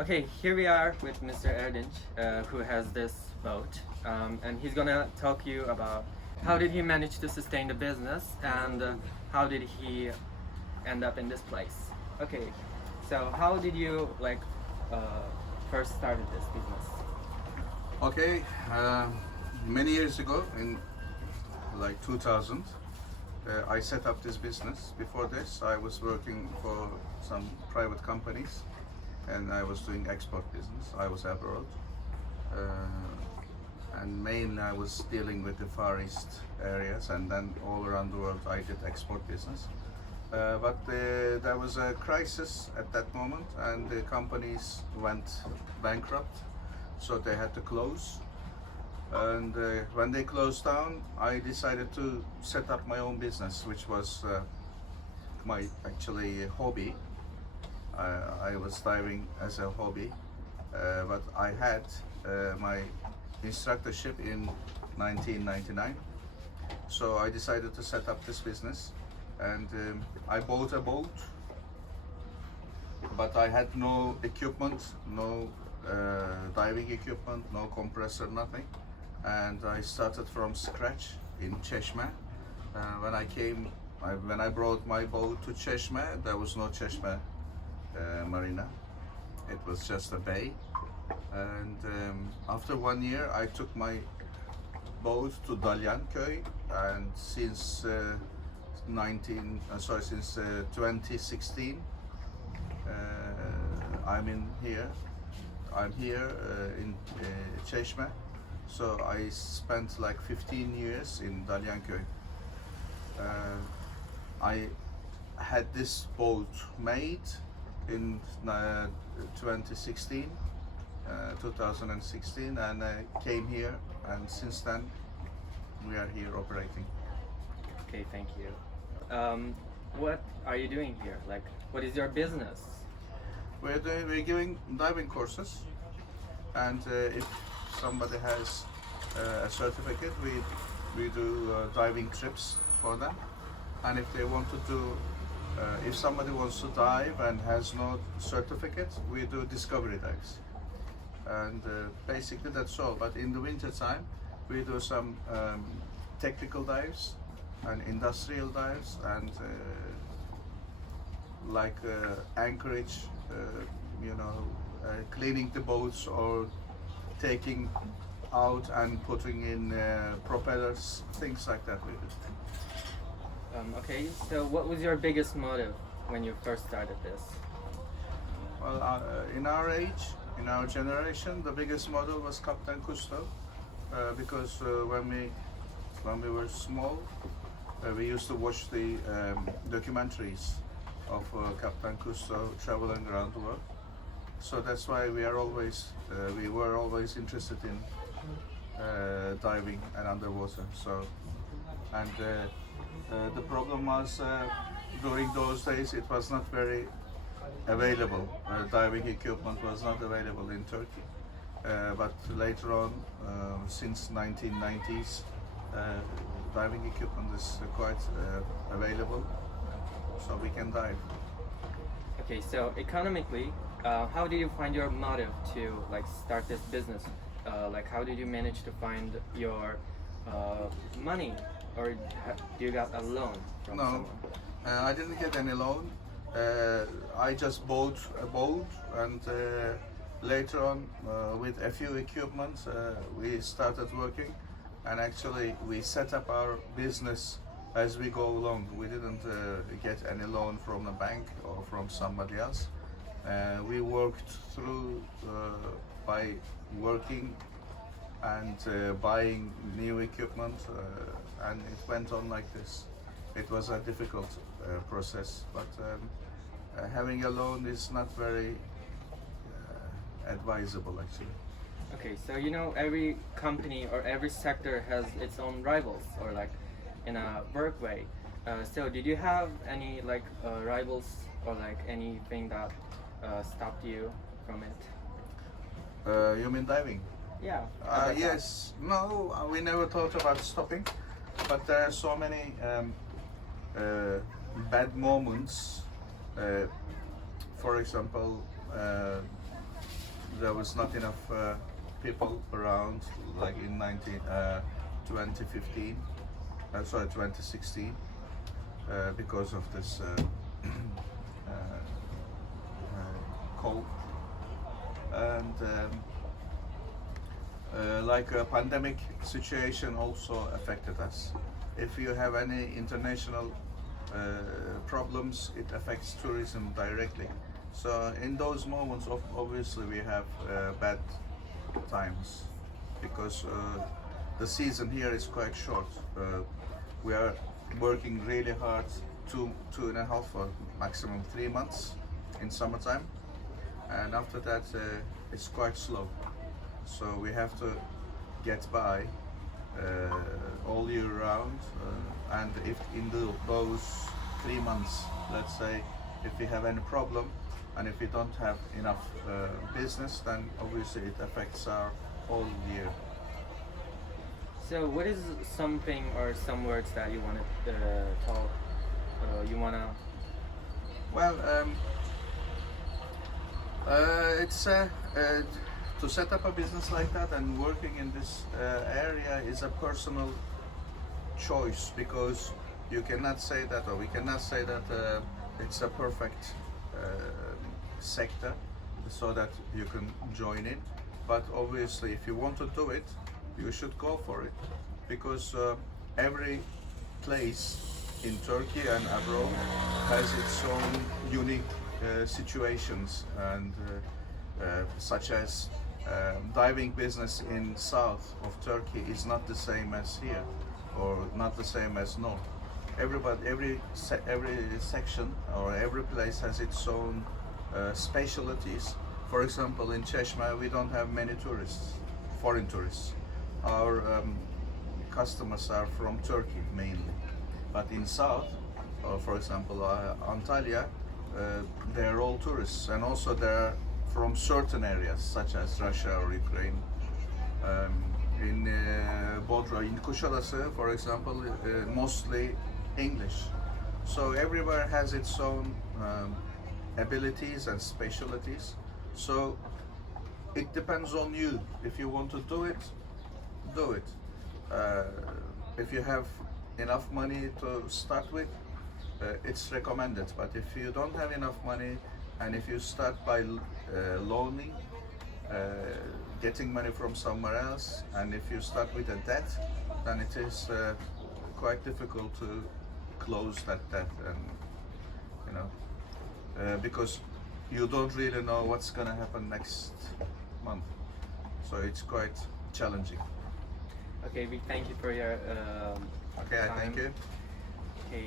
Okay, here we are with Mr. Erdinc, who has this boat, and he's gonna talk you about how did he manage to sustain the business and how did he end up in this place. Okay, so how did you first started this business? Okay, many years ago, in like 2000, I set up this business. Before this, I was working for some private companies, and I was doing export business. I was abroad, and mainly I was dealing with the Far East areas, and then all around the world I did export business. But there was a crisis at that moment, and the companies went bankrupt, so they had to close. And when they closed down, I decided to set up my own business, which was my actually hobby. I was diving as a hobby, but I had my instructorship in 1999. So I decided to set up this business, and I bought a boat, but I had no equipment, no diving equipment, no compressor, nothing. And I started from scratch in Cheshme. When I brought my boat to Cheshme, there was no Cheshme marina. It was just a bay. And after 1 year, I took my boat to Dalyanköy, and since 2016, I'm here in Cheshme. So I spent like 15 years in Dalyanköy. I had this boat made in 2016, and I came here, and since then we are here operating. Okay, thank you. What are you doing here? Like, what is your business? We're giving diving courses, and if somebody has a certificate, we do diving trips for them. And if they want to do, if somebody wants to dive and has no certificate, we do discovery dives. And basically that's all. But in the winter time, we do some technical dives and industrial dives, and anchorage, cleaning the boats or taking out and putting in propellers, things like that we do. Okay, so what was your biggest motive when you first started this? Well, in our age, in our generation, the biggest model was Captain Cousteau, because when we were small, we used to watch the documentaries of Captain Cousteau traveling around the world. So that's why we were always interested in diving and underwater. So, and the problem was during those days it was not very available. Diving equipment was not available in Turkey. But later on, since 1990s, diving equipment is quite available, so we can dive. Okay, so economically, how did you find your motive to start this business? How did you manage to find your money, or do you got a loan from someone? I didn't get any loan. I just bought a boat, and later on, with a few equipment, we started working, and actually we set up our business as we go along. We didn't get any loan from the bank or from somebody else. We worked through by working and buying new equipment, and it went on like this. It was a difficult process, but having a loan is not very advisable actually. Okay, so every company or every sector has its own rivals, or in a work way. So did you have any rivals, or anything that stopped you from it? You mean diving? Yeah. Yes. No, we never thought about stopping, but there are so many bad moments. For example, there was not enough people around, like in 2015, sorry, 2016, because of this cold. And like a pandemic situation also affected us. If you have any international problems, it affects tourism directly. So in those moments, obviously we have bad times, because the season here is quite short. We are working really hard, 2.5 or maximum 3 months in summertime, and after that it's quite slow. So we have to get by all year round, and if in those 3 months, let's say, if we have any problem and if we don't have enough business, then obviously it affects our whole year. So, what is something or some words that you want to talk? You want to? Well, it's to set up a business like that and working in this area is a personal choice, because you cannot say that, or we cannot say that it's a perfect sector so that you can join in. But obviously, if you want to do it, you should go for it, because every place in Turkey and abroad has its own unique situations, and such as diving business in south of Turkey is not the same as here, or not the same as north. Every section or every place has its own specialties. For example, in Cheshme we don't have many tourists, foreign tourists. Our customers are from Turkey mainly, but in south, for example, Antalya, they're all tourists, and also they're from certain areas such as Russia or Ukraine. In Bodrum, in Kuşadası, for example, mostly English. So everywhere has its own abilities and specialties. So it depends on you. If you want to do it, do it. If you have enough money to start with, it's recommended. But if you don't have enough money, and if you start by loaning, getting money from somewhere else, and if you start with a debt, then it is quite difficult to close that debt, and because you don't really know what's gonna happen next month. So it's quite challenging. Okay, we thank you for your Okay, I time. thank you. Okay.